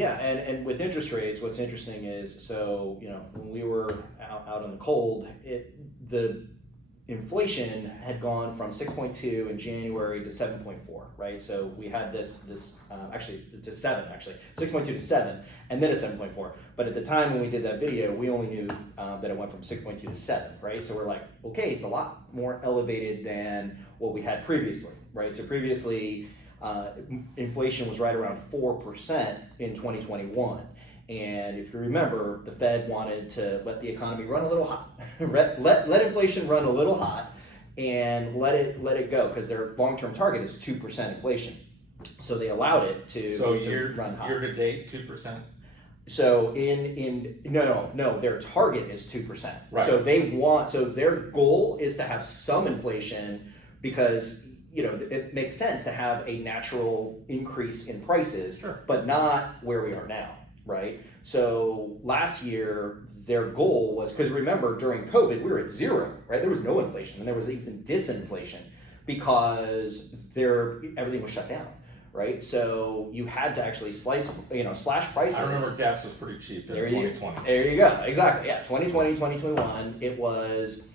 yeah, and with interest rates, what's interesting is, so, when we were out in the cold, the inflation had gone from 6.2 in January to 7.4, right? So we had this actually to 7, 6.2 to 7, and then a 7.4. But at the time when we did that video, we only knew that it went from 6.2 to 7, right? So we're like, okay, it's a lot more elevated than what we had previously, right? So previously, inflation was right around 4% in 2021. And if you remember, the Fed wanted to let the economy run a little hot, let inflation run a little hot, and let it go, because their long-term target is 2% inflation. So they allowed it to run hot. Year to date, 2%. So no, their target is 2%. Right. So their goal is to have some inflation, because it makes sense to have a natural increase in prices, sure, but not where we are now. Right. So last year, their goal was, because remember, during COVID, we were at 0, right? There was no inflation, and there was even disinflation, because everything was shut down, right? So you had to actually slash prices. I remember gas was pretty cheap in 2020. There you go. Exactly. Yeah. 2020, 2021, it was,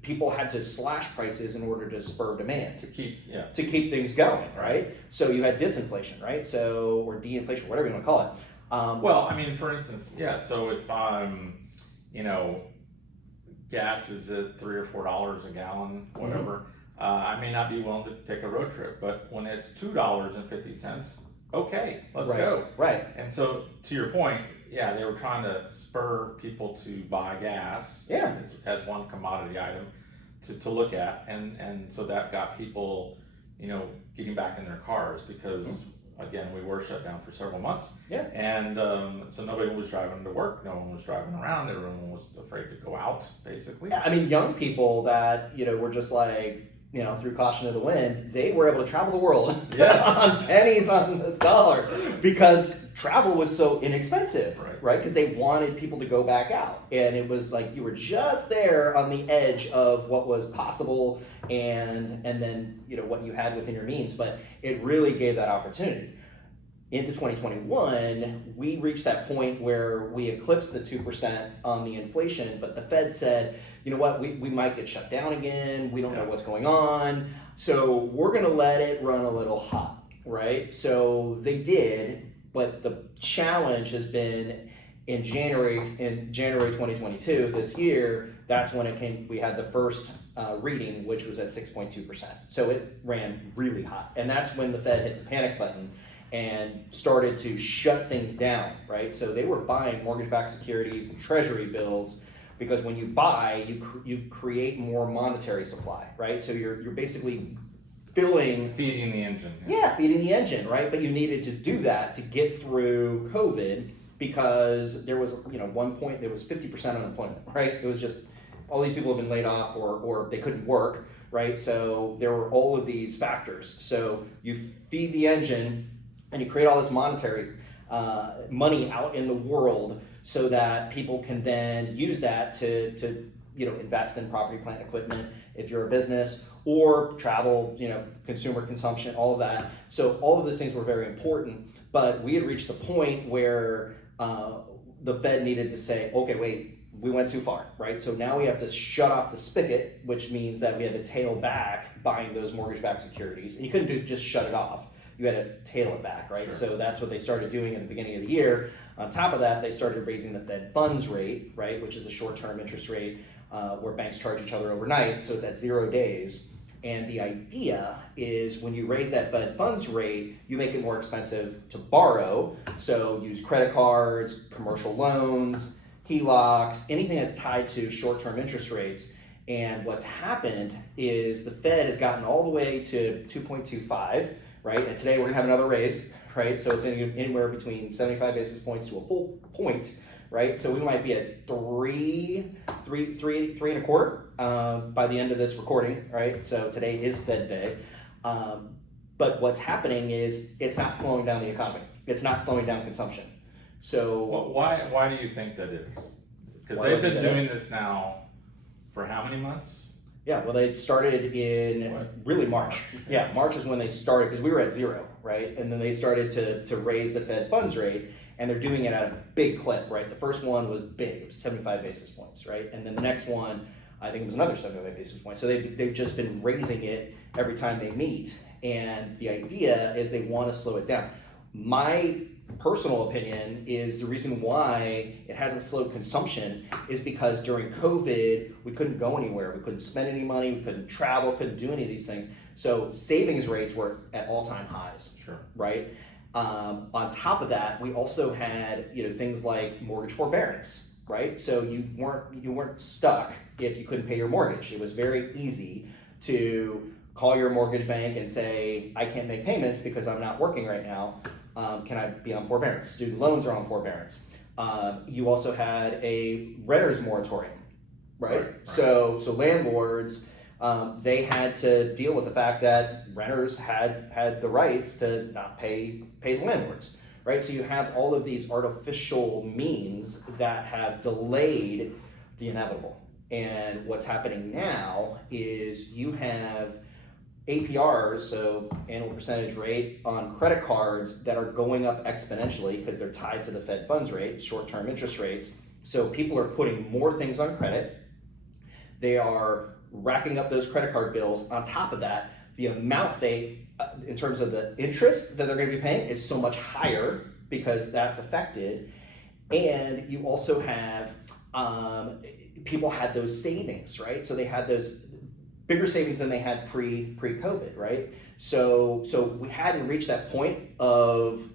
people had to slash prices in order to spur demand. To keep things going, right? So you had disinflation, right? So, or de-inflation, whatever you want to call it. Well, I mean, for instance, so if gas is at $3 or $4 a gallon, whatever, I may not be willing to take a road trip, but when it's $2.50, okay, let's go. Right. And so, to your point, they were trying to spur people to buy gas as one commodity item to look at, and so that got people, getting back in their cars, because again, we were shut down for several months. Yeah. And so nobody was driving to work, no one was driving around, everyone was afraid to go out, basically. Yeah, I mean, young people that, were just like, through caution of the wind, they were able to travel the world on pennies on the dollar, because travel was so inexpensive, right? Because they wanted people to go back out, and it was like you were just there on the edge of what was possible, and then what you had within your means, but it really gave that opportunity. Into 2021, we reached that point where we eclipsed the 2% on the inflation, but the Fed said, you know what, we might get shut down again, we don't know what's going on, so we're going to let it run a little hot, right? So they did, but the challenge has been in January 2022, this year, that's when we had the first reading, which was at 6.2%. So it ran really hot, and that's when the Fed hit the panic button and started to shut things down, right? So they were buying mortgage-backed securities and treasury bills, because when you buy, you create more monetary supply, right? So you're basically feeding the engine. Yeah, feeding the engine, right? But you needed to do that to get through COVID, because there was, one point there was 50% unemployment, right? It was just all these people have been laid off, or they couldn't work, right? So there were all of these factors. So you feed the engine, and you create all this monetary money out in the world, so that people can then use that to invest in property, plant, equipment, if you're a business, or travel, consumer consumption, all of that. So all of those things were very important, but we had reached the point where the Fed needed to say, okay, wait, we went too far, right? So now we have to shut off the spigot, which means that we had to tail back buying those mortgage-backed securities. And you couldn't just shut it off. You had to tail it back, right? Sure. So that's what they started doing at the beginning of the year. On top of that, they started raising the Fed funds rate, right, which is a short-term interest rate where banks charge each other overnight, so it's at 0 days. And the idea is, when you raise that Fed funds rate, you make it more expensive to borrow. So use credit cards, commercial loans, HELOCs, anything that's tied to short-term interest rates. And what's happened is the Fed has gotten all the way to 2.25, right? And today we're gonna have another raise, right? So it's anywhere between 75 basis points to a full point, right? So we might be at three and a quarter by the end of this recording, right? So today is Fed Day. But what's happening is it's not slowing down the economy. It's not slowing down consumption. So why do you think that is? Because they've been doing this now for how many months? Yeah, well, they started in really March. Yeah, March is when they started, because we were at 0, right? And then they started to raise the Fed funds rate, and they're doing it at a big clip, right? The first one was big, it was 75 basis points, right? And then the next one, I think it was another 75 basis points. So they've just been raising it every time they meet. And the idea is they want to slow it down. My personal opinion is the reason why it hasn't slowed consumption is because during COVID, we couldn't go anywhere. We couldn't spend any money, we couldn't travel, couldn't do any of these things. So savings rates were at all-time highs, right? On top of that, we also had things like mortgage forbearance, right? So you weren't stuck if you couldn't pay your mortgage. It was very easy to call your mortgage bank and say, I can't make payments because I'm not working right now. Can I be on forbearance? Student loans are on forbearance. You also had a renter's moratorium, right? So landlords, they had to deal with the fact that renters had the rights to not pay the landlords, right? So you have all of these artificial means that have delayed the inevitable. And what's happening now is you have APRs, so annual percentage rate, on credit cards that are going up exponentially because they're tied to the Fed funds rate, short-term interest rates. So people are putting more things on credit. They are racking up those credit card bills. On top of that, the amount in terms of the interest that they're going to be paying is so much higher because that's affected. And you also have, people had those savings, right? So they had those bigger savings than they had pre-COVID, right? So we hadn't reached that point of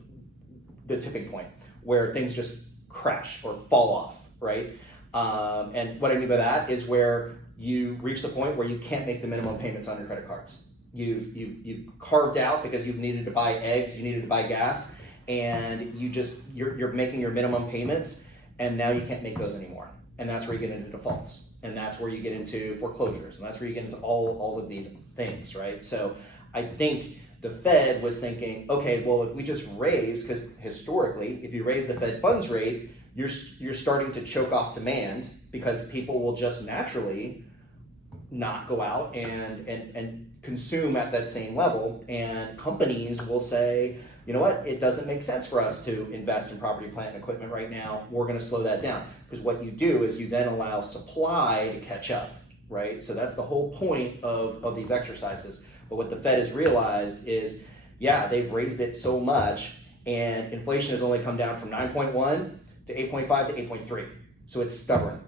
the tipping point where things just crash or fall off, right? And what I mean by that is where you reach the point where you can't make the minimum payments on your credit cards. You've carved out because you've needed to buy eggs, you needed to buy gas, and you're making your minimum payments, and now you can't make those anymore. And that's where you get into defaults. And that's where you get into foreclosures. And that's where you get into all of these things, right? So I think the Fed was thinking, okay, well, if we just raise, because historically, if you raise the Fed funds rate, you're starting to choke off demand because people will just naturally not go out and consume at that same level. And companies will say, you know what, it doesn't make sense for us to invest in property, plant, and equipment right now. We're going to slow that down. Because what you do is you then allow supply to catch up, right? So that's the whole point of these exercises. But what the Fed has realized is, yeah, they've raised it so much, and inflation has only come down from 9.1 to 8.5 to 8.3. So it's stubborn.